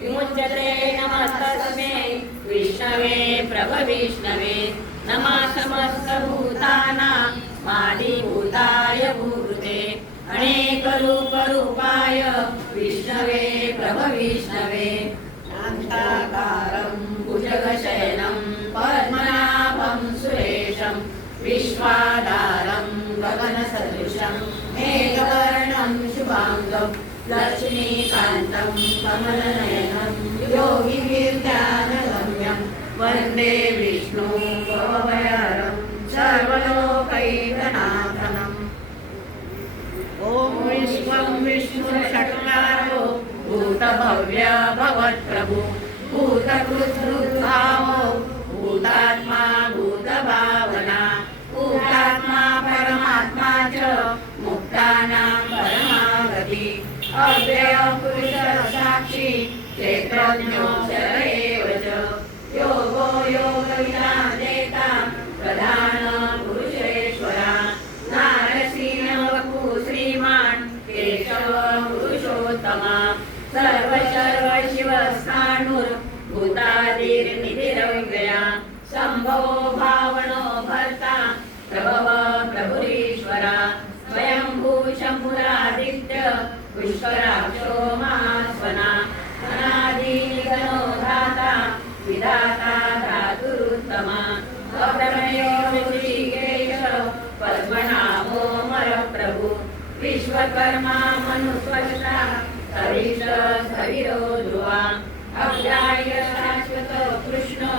विमुच्यते नमस्तस्मे विष्णवे प्रभविष्णवे नमः समस्तभूतानां मादिभूताय भूते अनेकरूपरूपाय विष्णवे प्रभविष्णवे शान्ताकारं भुजगशयनं पद्मनाभं सुरेशं विश्वाधारं गगनसदृशं मेघवर्णं शुभाङ्गम्। लक्ष्मीकान्तं कमलनयनं योगिवीर्ध्यानगम्यं वन्दे विष्णु भवभयहरं सर्वलोकैकनाथनम् ॐ विश्वं विष्णुषट्कारो भूतभव्य भवत्प्रभु अव्ययपुरुषसाक्षी क्षेत्रज्ञो क्षर एव च। योगो योगविदानेता प्रधान पुरुषेश्वरा। नारसिंहवपु श्रीमान् केशव पुरुषोत्तमा। सर्व सर्वशर्व शिवस्थाणुर्भूतादिर्निधिरव्यया शम्भो भावनो पुष्कराक्षो महास्वना अनादिनिधनो धाता विधाता धातुरुत्तमा अप्रमेयो ऋषिकेश मरप्रभु विश्वकर्मा हरीश हरिरो ध्रुवा अव्याय शाश्वत कृष्ण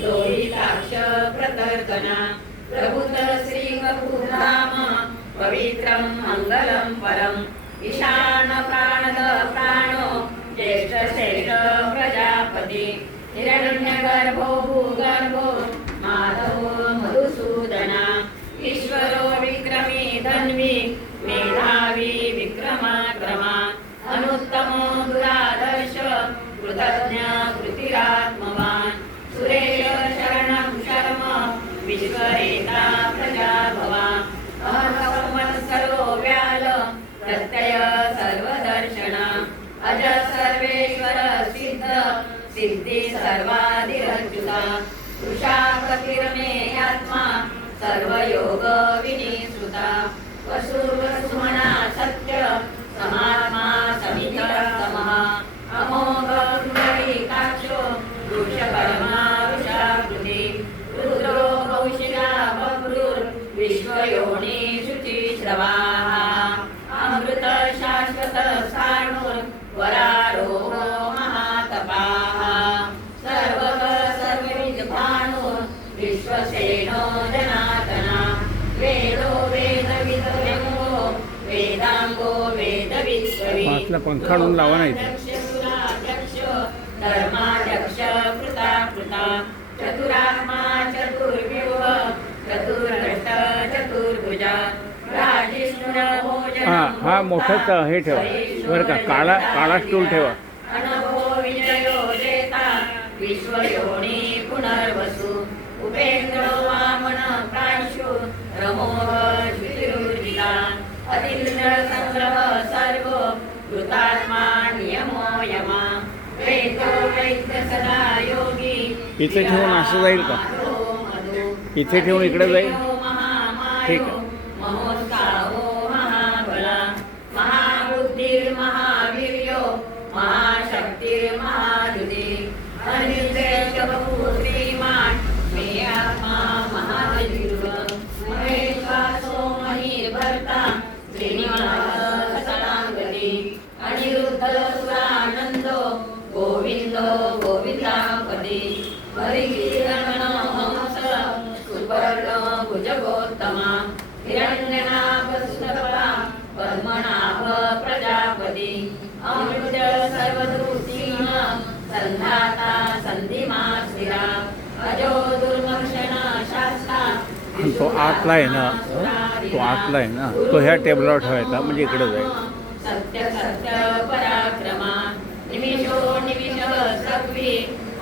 लोहिताक्ष प्रतर्कना प्रभुत पवित्रं मङ्गलं परम् ईशान प्राणद प्राणो ज्येष्ठशेष प्रजापति हिरण्यगर्भो भूगर्भो सिद्धी सर्वादिरच्युता वृषापतिरमे आत्मा सर्वयोग विनिसृता वसुवसुमना पाचला पंखा आणून लावा नाही धर्माध्यक्ष कृता कृता चतुरात्मा चतुर्व्यूह चतुर्भुजा हा हा मोठंच हे ठेवा. बरं का काळा काळा स्टूल ठेवा. विश्वयोनी पुनर्वसु उपेंद्र वामन प्रांशु रमो ज्योतिर्विदा अतिंद्र कृतात्मा नियमो यमा वेदो वैद्य सदा योगी इथे ठेवून असं जाईल का? इथे ठेवून इकडे जाईल? ठीक आहे. महाबुद्धिर्महावीर्यो महाशक्तिर्महायुधि सदाङ्गति अनिरुद्धसुरानन्दो गोविन्दो गोविन्दापति हरिकीर्तन हंस सुपर्ण भुजगोत्तमा हिरण्यनाभस्तपा पद्मनाभ प्रजापती अमृत सर्वदूतीन संधाता संधिमा स्थिरा. अजो दुर्मक्षण शास्ता. आणि तो आतला आहे ना? तो आतला आहे ना? तो ह्या टेबलावर ठेवायचा म्हणजे इकडे जाईल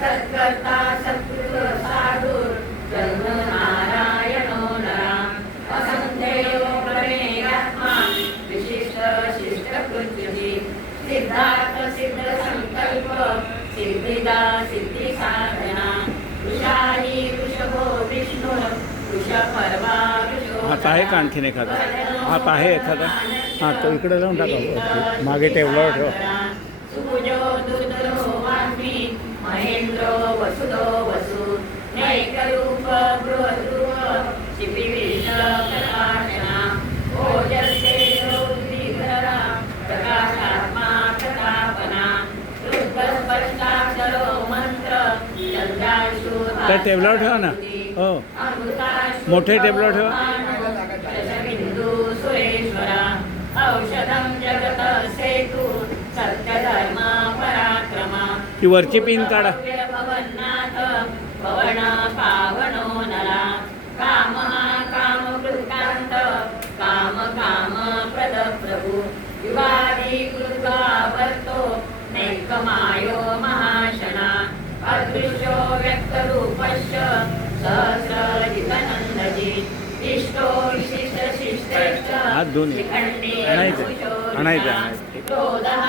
सत्कर्ता सत्कृत साधुर जन्म नारायणो नरा असंख्ययो प्रमेयात्मा विशिष्ट शिष्ट कृत्यजी सिद्धार्थ सिद्ध संकल्प सिद्धिदा सिद्धी साधना। ऋषाही ऋषभो विष्णू ऋष परवा ऋषो हात आहे का आणखीन एखादा? हात आहे एखादा? हां तो इकडे जाऊन टाका. मागे टेबलावर ठेवा. महेंद्रो वसुदो वसु नैकरूप बृहद्रुव शिपिविष प्रकाशना ओजस्ते रोद्रीधरा प्रकाशात्मा प्रतापना रुद्रस्पष्टाक्षरो मंत्र चंद्रांशु त्या टेबलावर ठेवा ना. हो. मोठे टेबलावर ठेवा. सुरेश्वरा औषधं जगत सेतु सत्यधर्म पराक्रमा ती वरची पिन काढा. पवन पावनो नरा। काम काम कृतांत काम काम प्रद प्रभु। युगादी कृत्वा वर्तो। नैकमायो महाशना। अदृश्यो व्यक्तरूपश्च सहस्रजितनन्दजी इष्टो विशिष्ट शिष्टेश्च हात धुवून ये. शिखण्डी. क्रोधः